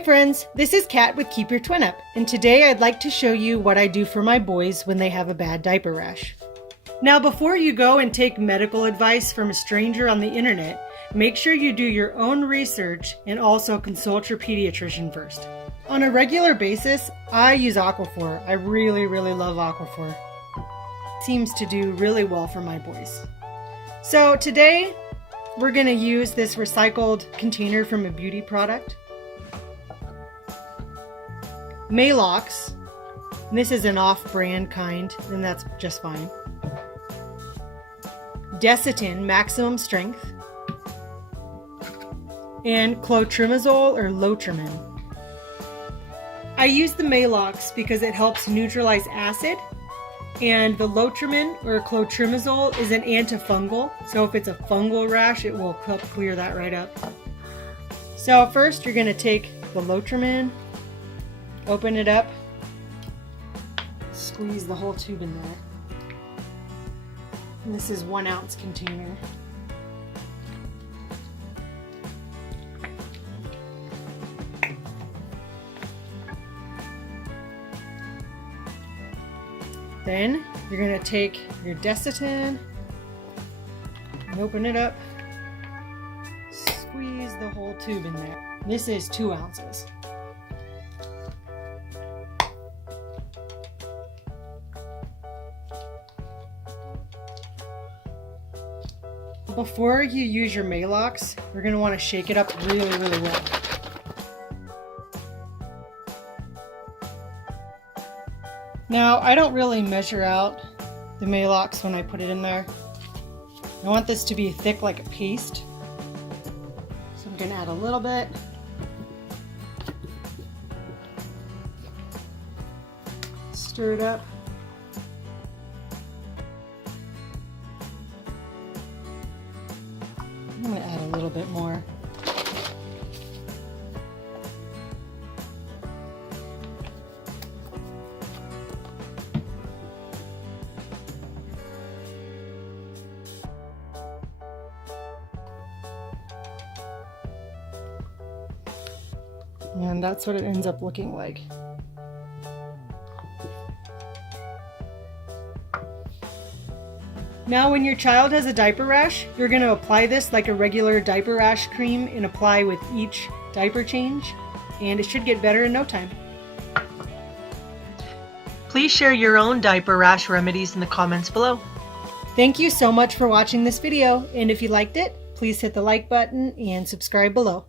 Hi friends, this is Kat with Keep Your Twin Up, and today I'd like to show you what I do for my boys when they have a bad diaper rash. Now before you go and take medical advice from a stranger on the internet, make sure you do your own research and also consult your pediatrician first. On a regular basis, I use Aquaphor. I really love Aquaphor. It seems to do really well for my boys. So today, we're going to use this recycled container from a beauty product. Maalox, and this is an off-brand kind, and that's just fine. Desitin Maximum Strength, and clotrimazole or Lotrimin. I use the Maalox because it helps neutralize acid, and the Lotrimin or clotrimazole is an antifungal, so if it's a fungal rash, it will help clear that right up. So first, you're going to take the Lotrimin, open it up, squeeze the whole tube in there. And this is 1 ounce container. Then you're going to take your Desitin and open it up, squeeze the whole tube in there. This is 2 ounces. Before you use your Maalox, you're going to want to shake it up really well. Now, I don't really measure out the Maalox when I put it in there. I want this to be thick like a paste. So I'm going to add a little bit. Stir it up. I'm going to add a little bit more. And that's what it ends up looking like. Now when your child has a diaper rash, you're going to apply this like a regular diaper rash cream and apply with each diaper change, and it should get better in no time. Please share your own diaper rash remedies in the comments below. Thank you so much for watching this video, and if you liked it, please hit the like button and subscribe below.